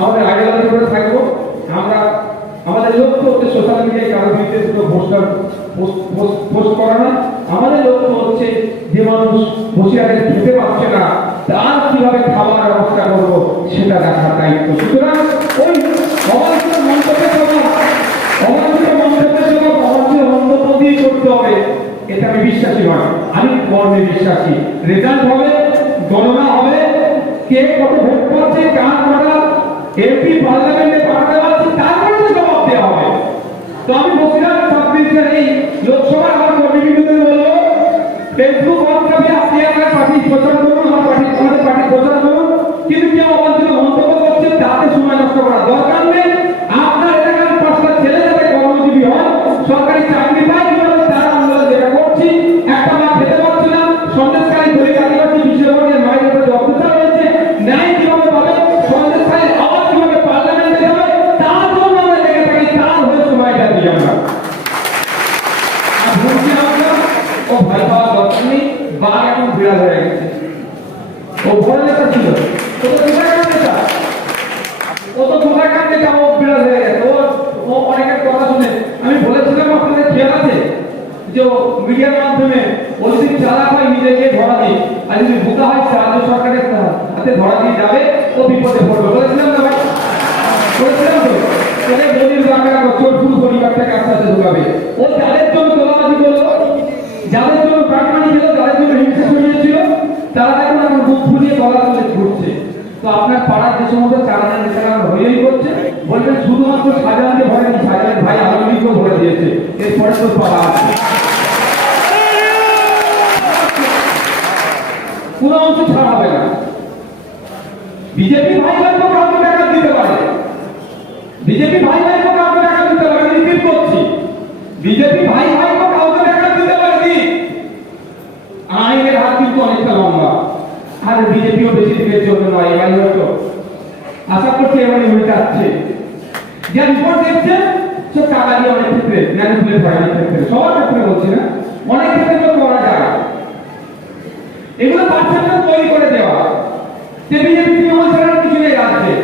আমাদের আইডিয়ালজি করে থাকবো। আমরা আমাদের লক্ষ্য হচ্ছে সোশ্যাল মিডিয়ায় কারো বিরুদ্ধে দুটো পোস্ট করা না। আমাদের লক্ষ্য হচ্ছে যে মানুষ হুঁশিয়ারে খেতে পারছে না তার কিভাবে খাবার ব্যবস্থা করবো সেটা দেখার দায়িত্ব। সুতরাং ওই অবাঞ্ছিত মন্তব্যের জন্য অবাঞ্ছিত মন্তব্য দিয়ে করতে হবে, এটা আমি বিশ্বাসী নয়। আমি কর্মে বিশ্বাসী। রেজাল্ট হবে, গণনা হবে, কে কত ভোট পাচ্ছে, কার কটা এমপি পার্লামেন্টে পাঠাতে পারছে, তারপরে তো জবাব দেওয়া হবে। তো আমি বলছিলাম 26 এই লোকসভার আমার কর্মীবৃন্দদের বলবো, ফেসবুক হোয়াটসঅ্যাপে আপনি আপনার পার্টি প্রচার করুন, আমাদের পার্টি প্রচার করুন, কিন্তু কেউ অবাঞ্ছিত মন্তব্য করছে তাতে সময় নষ্ট করার দরকার নেই। আপনার এলাকার 5টা ছেলে যাতে কর্মজীবী হয়, সরকারি চাকরি পায়, কিভাবে তার আন্দোলন যেটা করছি, একটা মা খেতে পারছে না, সন্দেশকারী দলিত আদিবাসী বিশ্ববর্গের মায়ের উপরে অত্যাচার হয়েছে, ন্যায় কিভাবে পাবে, সন্দেশকারী আবার কিভাবে পার্লামেন্টে যাবে, তার জন্য আমরা লেগে থাকি, তার হয়ে সময়টা দিই আমরা। আর বলছি আমরা ও ভাই পাওয়ার দরকার নেই, বা এখন বিড়াল হয়ে গেছে। ও বড় নেতা ছিল, ও তো কোথাকার নেতা, ও বিড়াল হয়ে গেছে। ও অনেকের কথা শুনে আমি বলেছিলাম, আপনাদের খেয়াল আছে যে মিডিয়ার মাধ্যমে ও যদি চালাক হয় নিজেকে ধরা দিই, আর যদি বোকা হয় রাজ্য সরকারের হাতে ধরা দিয়ে যাবে, ও বিপদে পড়বে। বলেছিলাম না ভাই? বলেছিলাম তো। মোদীর বাংলা চোরপুর পরিবারটাকে আস্তে আস্তে ঢুকাবে। ও যাদের জন্য তোলাবাজি করলো, যাদের জন্য কাটমানি ছিল, যাদের জন্য হিংসা ছড়িয়েছিল, তারা এখন আমার বুক ফুলিয়ে গলা তুলে ঘুরছে। তো আপনার পাড়ার যে সমস্ত চালানের নেতারা হয়েই করছে, বলবেন শুধুমাত্র শাহজাহানকে ভরে নি, শাহজাহানের ভাই আলমগীরকেও ভরে দিয়েছে, এরপরে তো পাওয়া আছে। কোন অংশ ছাড়া হবে না। বিজেপি ভাই ভাইকে কাউকে টাকা দিতে পারে, বিজেপি ভাই ভাইকে কাউকে টাকা দিতে পারে, আমি রিপিট করছি, বিজেপি ভাই ভাইকে কাউকে টাকা দিতে পারে নি। আইনের হাত কিন্তু অনেকটা লম্বা, আর বিজেপিও বেশি দিনের জন্য নয়। এবার হয়তো আশা করছি এবারে উল্টাচ্ছে। যে রিপোর্ট দেখছেন সে টাকা দিয়ে অনেক ক্ষেত্রে ম্যানিপুলেট হয়, অনেক ক্ষেত্রে, সবার ক্ষেত্রে বলছি না, অনেক ক্ষেত্রে তো করা যায়। এগুলো পার্সেন্টেজ তৈরি করে দেওয়া, যে বিজেপি তৃণমূল ছাড়ার কিছু নেই রাজ্যে,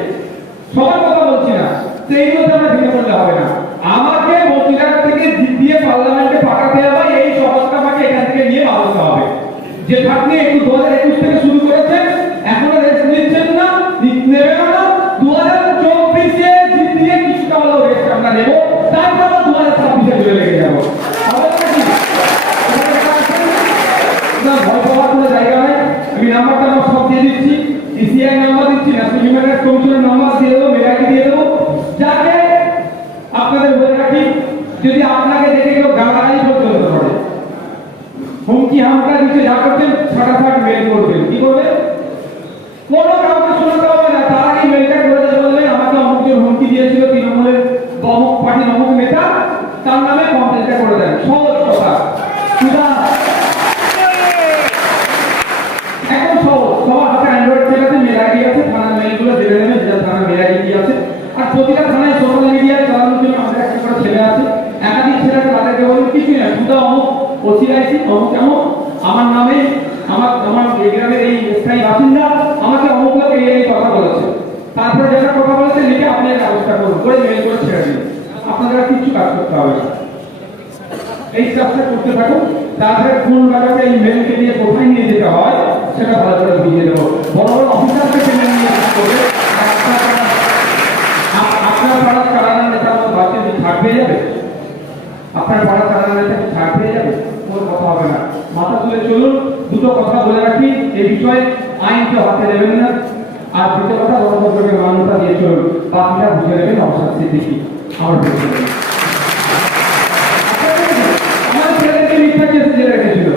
সবার কথা বলছি না, তো এইগুলোতে আমরা ভেঙে পড়লে হবে না। আমাকে মন্ত্রীরাট থেকে জিতিয়ে পার্লামেন্টে পাঠাতে হবে, এই সহজটা আমাকে এখান থেকে নিয়ে ভাবতে হবে। যে থাকলে 2021 থেকে শুরু করেছেন, এখনো রেস্ট নিচ্ছেন না, নেবেন না। 2024-এ জিতিয়ে কিছুটা হলেও রেস্ট আমরা নেব, তারপর 2026-এ চলে লেগে যাবো। না, ভয় পাওয়ার কোনো জায়গা নেই। আমি নাম্বারটা আমার সব দিয়ে দিচ্ছি, ইসিআই নাম্বার দিচ্ছি, ন্যাশনাল হিউম্যান রাইটস কমিশনের নাম্বার দিয়ে দেবো, মেয়াদি দিয়ে দেবো। যাকে আপনাদের বলে রাখি, যদি আপনাকে দেখে কেউ গালাগালি পর্যন্ত করে, হুমকি হামকা দিতে যা করছেন, ফটাফট মেল করবেন। কি করবেন? কোনো কাউকে শোনাতে হবে না, তার আগে মেলটা করে দেবে, বলবেন আমাকে অমুকজন হুমকি দিয়েছিল, তৃণমূলের অমুক পার্টির অমুক নেতা, তার নামে কমপ্লেনটা করে দেন। সহজ কথা, এখন সহজ। সবার হাতে অ্যান্ড্রয়েড সেট আছে, মেল আইডি আছে, থানার মেলগুলো জেনে নেবেন যে থানার মেল আইডি কি আছে। আর প্রতিটা থানায় সোশ্যাল মিডিয়া চালানোর জন্য আমাদের একটা করে ছেলে আছে, একাধিক ছেলে আছে, তাদেরকে বলুন কিছুই না, শুধু অমুক ওসিআইসি অমুক কেমন আমার নামে, আমার এই গ্রামের এই স্থায়ী বাসিন্দা আমাকে অমুক লোক এই কথা বলেছে, তারপরে যারা কথা বলেছে লিখে আপনি ব্যবস্থা করুন, করে মেল করে ছেড়ে দিন। আপনাদের কিছু কাজ করতে হবে না, এই কাজটা করতে থাকুন। তারপরে কোন জায়গাতে এই মেলকে নিয়ে কোথায় নিয়ে যেতে হয় সেটা ভালো করে বুঝিয়ে দেবো। বড় বড় অফিসারকে মেল নিয়ে কাজ করবে। আপনার পাড়ার চালানোর নেতা বাচ্চা থাকবে যাবে, আপনার পাড়ার চালানোর নেতা থাকবে যাবে, কোনো কথা হবে না। মাথা তুলে চলুন। দুটো কথা বলে রাখি, এই বিষয়ে আইনকে হাতে নেবেন না, আর দুটো কথা গণতন্ত্রকে মান্যতা দিয়ে চলুন, বাকিটা বুঝে নেবেন অবশাস্তি দেখি আমার বুঝে নেবেন। আমার ছেলেদেরকে মিথ্যা কেসে জেলে রেখেছিল,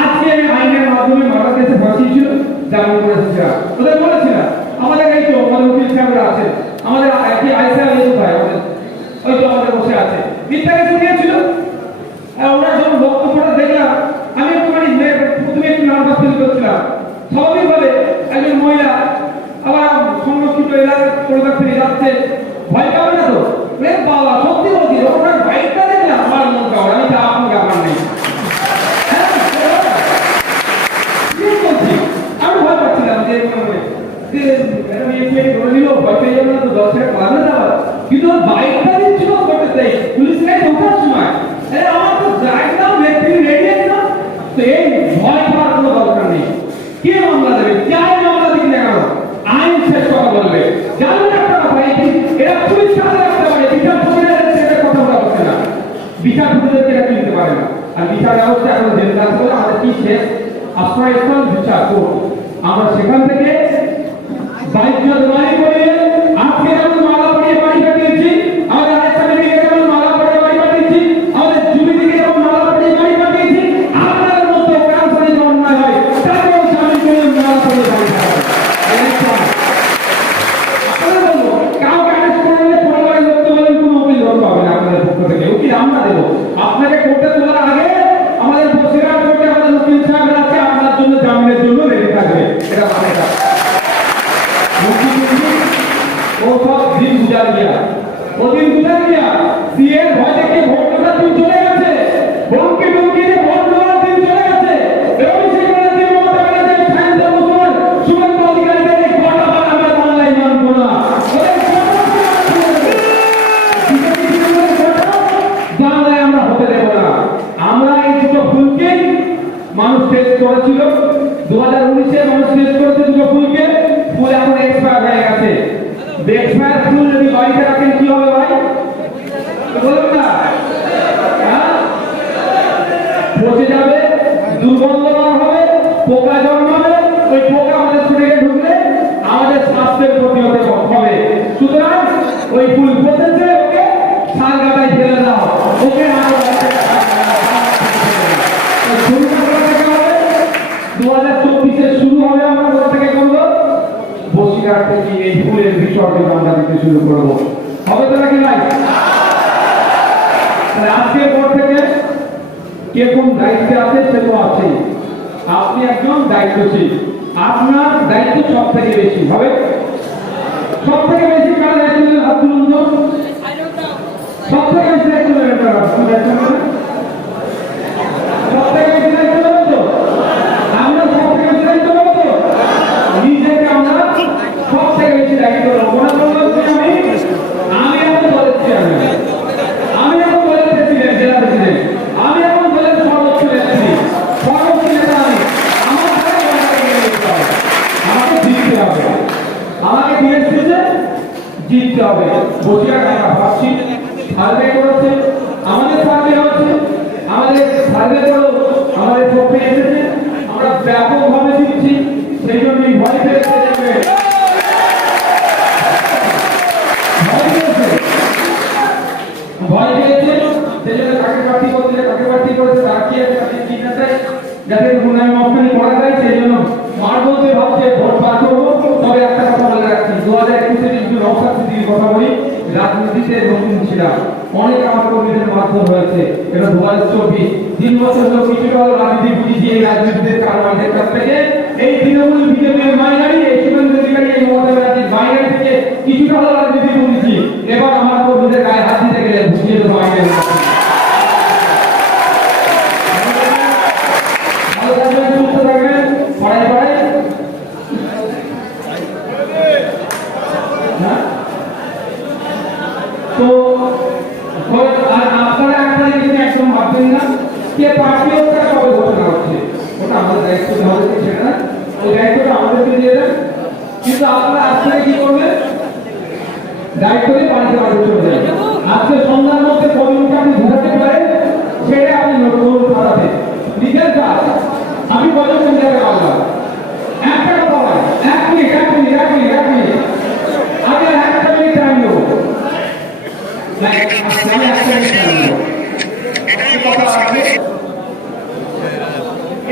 আজকে আমি আইনের মাধ্যমে মার্ডার কেসে ফাঁসিয়েছিল, জামিন করে এসেছিলাম। ওদের বলেছিলাম আমাদের এই তো আমাদের উকিল সাহেবরা আছে, আমাদের একটি আইসা কোথায় আমাদের ওই তো আমাদের বসে আছে, মিথ্যা কেসে দিয়েছিল। ওনার যখন বক্তব্যটা দেখলাম আমি একটুখানি প্রথমে একটু নার্ভাস ফিল করছিলাম। স্বাভাবিকভাবে একজন মহিলা আবার সংরক্ষিত এলাকার কলকাতা ফিরে যাচ্ছে, ভয় পাবে না তো? বাবা সত্যি বলছি, ওনার বাইকটা দেখলাম আমার মন খাওয়া, আমি তা আপনি ব্যাপার নেই, আমি ভয় পাচ্ছিলাম যে ধরে নিল, ভয় পেয়ে যাবে না তো বাইকটা দিচ্ছিল করতে দেই পুলিশ গাড়ি ঢোকার সময় আরে আমার তো ড্রাইভ নাও ব্যক্তি রেডি আছে না তো এই ভয় পাওয়ার কোনো দরকার নেই কে মামলা দেবে যাই মামলা দিক না কেন আইন শেষ কথা বলবে জানুন একটা কথা এরা পুলিশ কাছে রাখতে পারে বিচার প্রক্রিয়ার কথা বলতে না বিচার প্রক্রিয়াকে এরা তুলতে পারে না আর বিচার ব্যবস্থা এখন জেল আছে বলে আমাদের কি শেষ আশ্রয়স্থল বিচার কোর্ট আমরা সেখান থেকে 22 জন বাড়ি করে আজকে যেমন মালা পরিয়ে বাড়ি পাঠিয়েছি আমাদের আরেকটা দিকে যেমন মালা পরিয়ে বাড়ি পাঠিয়েছি আমাদের জুলি দিকে যেমন মালা পরিয়ে বাড়ি পাঠিয়েছি আপনাদের মধ্যে কাউকে যদি অন্যায় হয় তাকেও স্বামী করে মালা পরিয়ে বাড়ি পাঠাবো আপনারা বলবো কাউকে অ্যারেস্ট করলে পরিবারের লোক তো বলেন কোনো উকিল ধরতে হবে না আপনাদের পক্ষ থেকে উকিল আমরা দেবো আপনাকে কোর্টে তোলার আগে আমাদের বসিরহাট কোর্টে আমাদের উকিল সাহেবরা আছে আপনার জন্য জামিনের জন্য রেডি থাকবে এটা মানে वो सब दिन गुजार गया वो दिन गुजार गया सीएम भय के ভোট দেওয়ার দিন চলে গেছে বঙ্কি বঙ্কি রে ভোট দেওয়ার দিন চলে গেছে অভিষেক ব্যানার্জি মমতা ব্যানার্জি শান্ত মুসলমান সুগন্ধ অধিকারীদের এই কথা বলা আমরা বাংলায় মানব না বাংলায় আমরা হতে দেব না আমরা এই দুটো ফুলকে মানুষ টেস্ট করেছিল 2019 এ মানুষ টেস্ট করেছে দুটো ফুলকে ফুল এখন এক্সপায়ার হয়ে গেছে এক্সপায়ার ফুল যদি বাড়িতে রাখেন কি হবে ভাই বলুন না পচে যাবে দুর্গন্ধ বার হবে পোকা জন্মাবে ওই পোকা আমাদের শরীরে ঢুকলে আমাদের স্বাস্থ্যের ক্ষতি হতে হবে সুতরাং ওই ফুল পচেছে ওকে সার গাদায় ফেলে দাও ওকে আরো 2024 এ শুরু হবে আমরা কোথা থেকে করব বসিরহাট থেকে এই ফুলের বিসর্জন আমরা দিতে শুরু করব হবে তো নাকি ভাই আজকের পর থেকে কে কোন দায়িত্বে আছে সে তো আছে আপনি একজন দায়িত্বশীল আপনার দায়িত্ব সব থেকে বেশি হবে সব থেকে বেশি কার দায়িত্ব হাত তুলুন তো সব থেকে বেশি দায়িত্ব নেবেন সব থেকে বেশি দায়িত্ব নেবেন তো আমরা সব থেকে বেশি দায়িত্ব নেব তো নিজেকে আমরা সব থেকে বেশি দায়িত্ব নেব মনে করলাম আমি এখন বলেছি আমি এখন বলে প্রেসিডেন্ট জেলা প্রেসিডেন্ট আমি এখন বলে সর্বোচ্চ নেতা আমি আমাকে জিততে হবে আমাকে জিততে হবে বসিরহাট আমরা ভাবছি সার্ভে করেছে আমাদের সার্ভে হচ্ছে আমাদের সার্ভে করো আমাদের পক্ষে এসেছে আমরা ব্যাপকভাবে দিচ্ছি সেই জন্যই ভয় পেয়েছে ভয় পেয়েছে সেই জন্য কাকে প্রার্থী করতে কাকে প্রার্থী করেছে তার কি আছে তাকে কি আছে যাতে গুণায় মফখানি করা যায় সেই জন্য মার বলতে ভাবছে ভোট পার করবো তবে একটা কথা বলে রাখছি 2021 এর একটু নওশাদ সিদ্দিকীর কথা বলি রাজনীতিতে নতুন ছিলাম অনেক আমার কর্মীদের মাধ্যম হয়েছে এটা 2024 3 বছর হলো কিছুটা রাজনীতি বুঝিয়েছি এই রাজনীতিদের কারণের কাছ থেকে এই তৃণমূল বিজেপির মাইনারি এই শুভেন্দু অধিকারী এই মমতা ব্যানার্জির মাইনারি থেকে কিছুটা হলো রাজনীতি বুঝিয়েছি এবার আমার কর্মীদের গায়ে হাত দিতে গেলে বুঝিয়ে দেবো মাইনারি ভালো থাকবেন সুস্থ থাকবেন পড়াই পড়াই তো আর আপনারা একটা জিনিস একদম ভাববেন না কে পার্টি ওটা কবে ঘোষণা হচ্ছে ওটা আমাদের দায়িত্ব আমাদের সেটা না ওই দায়িত্বটা আমাদেরকে দিয়ে দেন কিন্তু আপনারা আজকে কি করবেন দায়িত্ব দিয়ে বাড়িতে বাড়ি চলে যাবেন আজকে সন্ধ্যার মধ্যে কমিউনিটি আপনি ধরাতে পারেন সেটা আপনি নোট খাতাতে নিজের কাজ আমি বলে কোন জায়গায় আলাদা একটা কথা বলেন 1 মিনিট আগে একটা মিনিট টাইম দেবো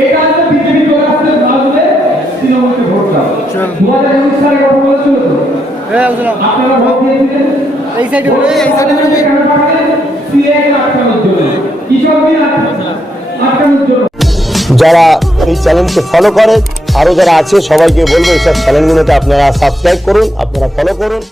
এটা হচ্ছে বিজেপি করে আসলে ভাবলে তৃণমূলকে ভোট দাও 2019 সালে কথা বলেছিল তো আপনারা ভোট দিয়েছিলেন এই সাইডে কেন পাঠালেন সিএ আটকানোর জন্য কিসব দিন আটকানোর জন্য যারা এই চ্যানেলকে ফলো করে আরো যারা আছে সবাইকে বলবো এইসব চ্যানেলগুলোতে আপনারা সাবস্ক্রাইব করুন আপনারা ফলো করুন